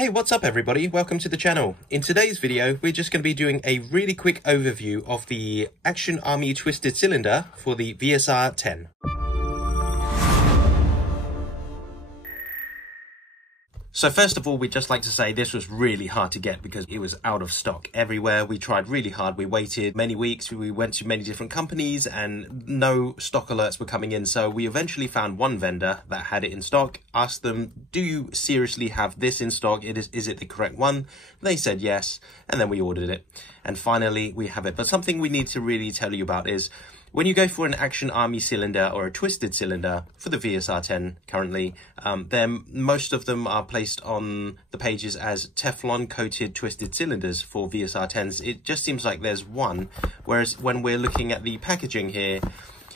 Hey, what's up everybody? Welcome to the channel. In today's video, we're just going to be doing a really quick overview of the Action Army Twisted Cylinder for the VSR-10. So first of all, we'd just like to say this was really hard to get because it was out of stock everywhere. We tried really hard. We waited many weeks. We went to many different companies and no stock alerts were coming in. So we eventually found one vendor that had it in stock, asked them, do you seriously have this in stock? Is it the correct one? They said yes. And then we ordered it. And finally we have it. But something we need to really tell you about is when you go for an Action Army cylinder or a twisted cylinder for the VSR-10 currently, then most of them are placed on the pages as Teflon coated twisted cylinders for VSR-10s. It just seems like there's one, whereas when we're looking at the packaging here,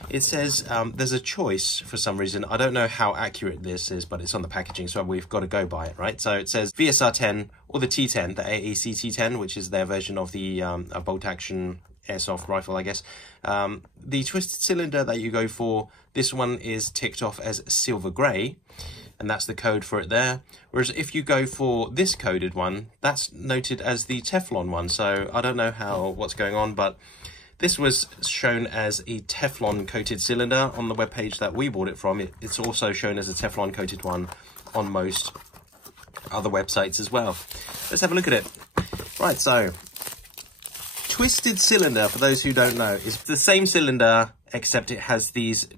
it says there's a choice for some reason. I don't know how accurate this is, but it's on the packaging, so we've got to go by it, right? So it says VSR-10 or the T10, the AAC T10, which is their version of the bolt action airsoft rifle, I guess. The twisted cylinder that you go for, this one is ticked off as silver grey, and that's the code for it there. Whereas if you go for this coded one, that's noted as the Teflon one. So I don't know what's going on, but this was shown as a Teflon coated cylinder on the webpage that we bought it from. It's also shown as a Teflon coated one on most other websites as well. Let's have a look at it. Right, so twisted cylinder, for those who don't know, is the same cylinder except it has these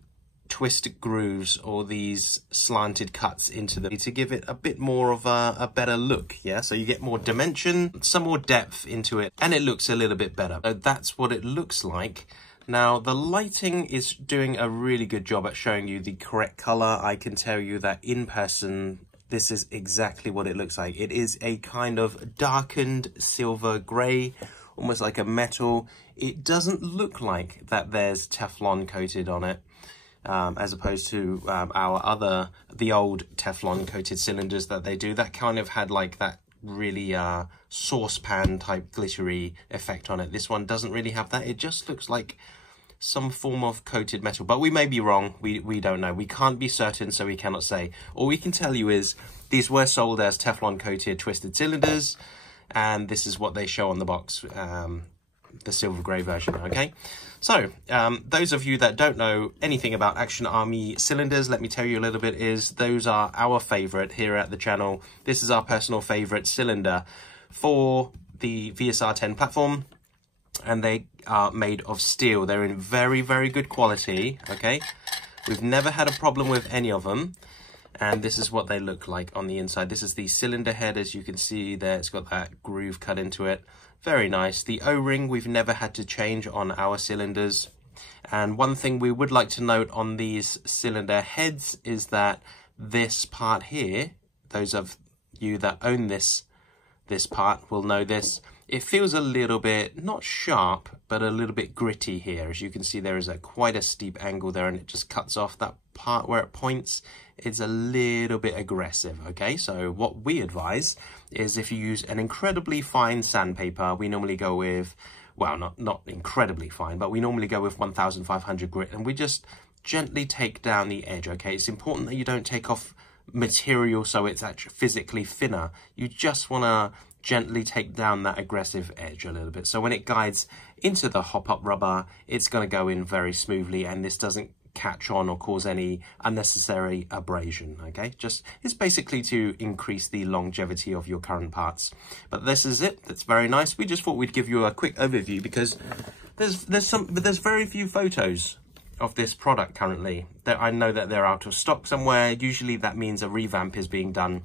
twist grooves or these slanted cuts into them to give it a bit more of a better look. Yeah, so you get more dimension, some more depth into it, and it looks a little bit better. So that's what it looks like. Now the lighting is doing a really good job at showing you the correct color. I can tell you that in person this is exactly what it looks like. It is a kind of darkened silver gray, almost like a metal. It doesn't look like that there's Teflon coated on it, as opposed to the old Teflon coated cylinders that they do. That kind of had like that really saucepan type glittery effect on it. This one doesn't really have that. It just looks like some form of coated metal, but we may be wrong. We don't know. We can't be certain, so we cannot say. All we can tell you is these were sold as Teflon coated twisted cylinders, and this is what they show on the box, the silver grey version. Okay, so those of you that don't know anything about Action Army cylinders, let me tell you a little bit. Those are our favourite here at the channel. This is our personal favourite cylinder for the VSR-10 platform, and they are made of steel. They're in very, very good quality. Okay, we've never had a problem with any of them. And this is what they look like on the inside. This is the cylinder head, as you can see there. It's got that groove cut into it. Very nice. The O-ring we've never had to change on our cylinders. And one thing we would like to note on these cylinder heads is that this part here, those of you that own this part will know this. It feels a little bit, not sharp, but a little bit gritty here. As you can see, there is quite a steep angle there, and it just cuts off that part where it points. It's a little bit aggressive, okay? So what we advise is if you use an incredibly fine sandpaper, we normally go with, well, not incredibly fine, but we normally go with 1500 grit, and we just gently take down the edge, okay? It's important that you don't take off material so it's actually physically thinner. You just want to gently take down that aggressive edge a little bit. So when it guides into the hop-up rubber, it's going to go in very smoothly, and this doesn't catch on or cause any unnecessary abrasion. Okay, it's basically to increase the longevity of your current parts. But this is it. That's very nice. We just thought we'd give you a quick overview because there's very few photos of this product currently. That I know that they're out of stock somewhere. Usually that means a revamp is being done,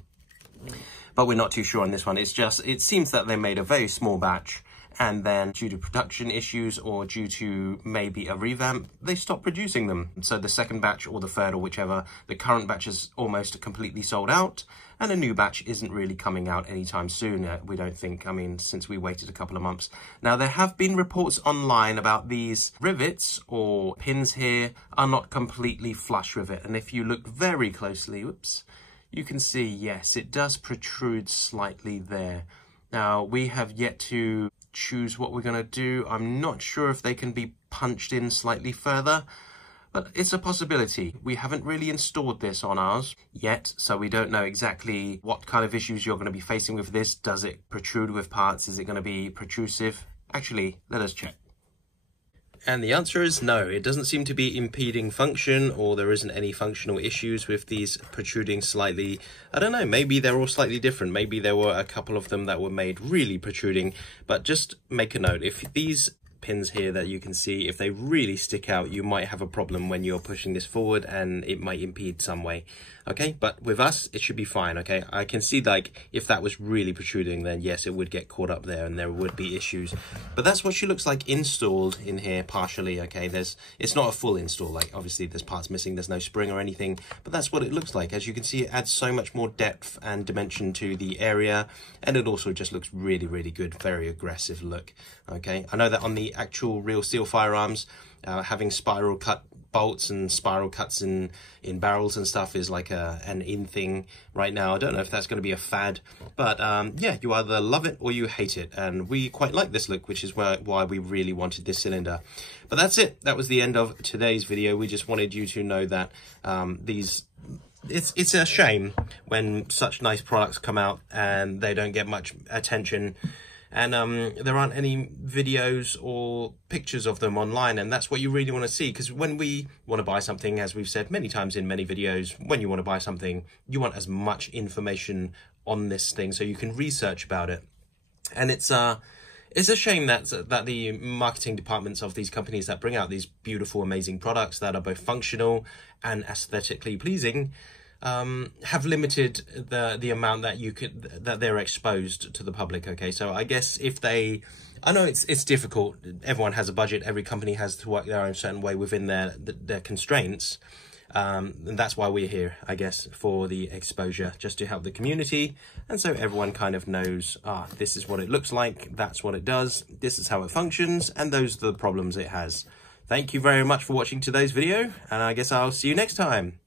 but we're not too sure on this one. It seems that they made a very small batch, and then due to production issues or due to maybe a revamp, they stopped producing them. So the second batch or the third or whichever, the current batch is almost completely sold out, and a new batch isn't really coming out anytime soon, we don't think. I mean, since we waited a couple of months. Now, there have been reports online about these rivets or pins here are not completely flush with it. And if you look very closely, whoops, you can see, yes, it does protrude slightly there. Now, we have yet to choose what we're going to do. I'm not sure if they can be punched in slightly further, But it's a possibility. We haven't really installed this on ours yet, so we don't know exactly what kind of issues you're going to be facing with this. Does it protrude with parts? Is it going to be protrusive? Actually, let us check. And the answer is no, it doesn't seem to be impeding function, or there isn't any functional issues with these protruding slightly. I don't know, maybe they're all slightly different. Maybe there were a couple of them that were made really protruding, but just make a note, if these pins here that you can see, if they really stick out, you might have a problem when you're pushing this forward and it might impede some way. Okay, but with us it should be fine. Okay, I can see, like, if that was really protruding, then yes, it would get caught up there and there would be issues. But that's what she looks like installed in here partially. Okay, it's not a full install, like obviously there's parts missing, there's no spring or anything, but that's what it looks like. As you can see, it adds so much more depth and dimension to the area, and it also just looks really, really good, very aggressive look. Okay, I know that on the actual real steel firearms, having spiral cut bolts and spiral cuts in barrels and stuff is like an in thing right now. I don't know if that's going to be a fad, but yeah, you either love it or you hate it, and we quite like this look, which is why we really wanted this cylinder. But that's it. That was the end of today's video. We just wanted you to know that it's a shame when such nice products come out and they don't get much attention, and there aren't any videos or pictures of them online, and that's what you really want to see. Because when we want to buy something, as we've said many times in many videos, when you want to buy something, you want as much information on this thing so you can research about it. And it's a shame that the marketing departments of these companies that bring out these beautiful, amazing products that are both functional and aesthetically pleasing have limited the amount that they're exposed to the public. Okay, so I guess I know it's difficult. Everyone has a budget. Every company has to work their own certain way within their constraints. And that's why we're here, I guess, for the exposure, just to help the community. And so everyone kind of knows, this is what it looks like. That's what it does. This is how it functions. And those are the problems it has. Thank you very much for watching today's video. And I guess I'll see you next time.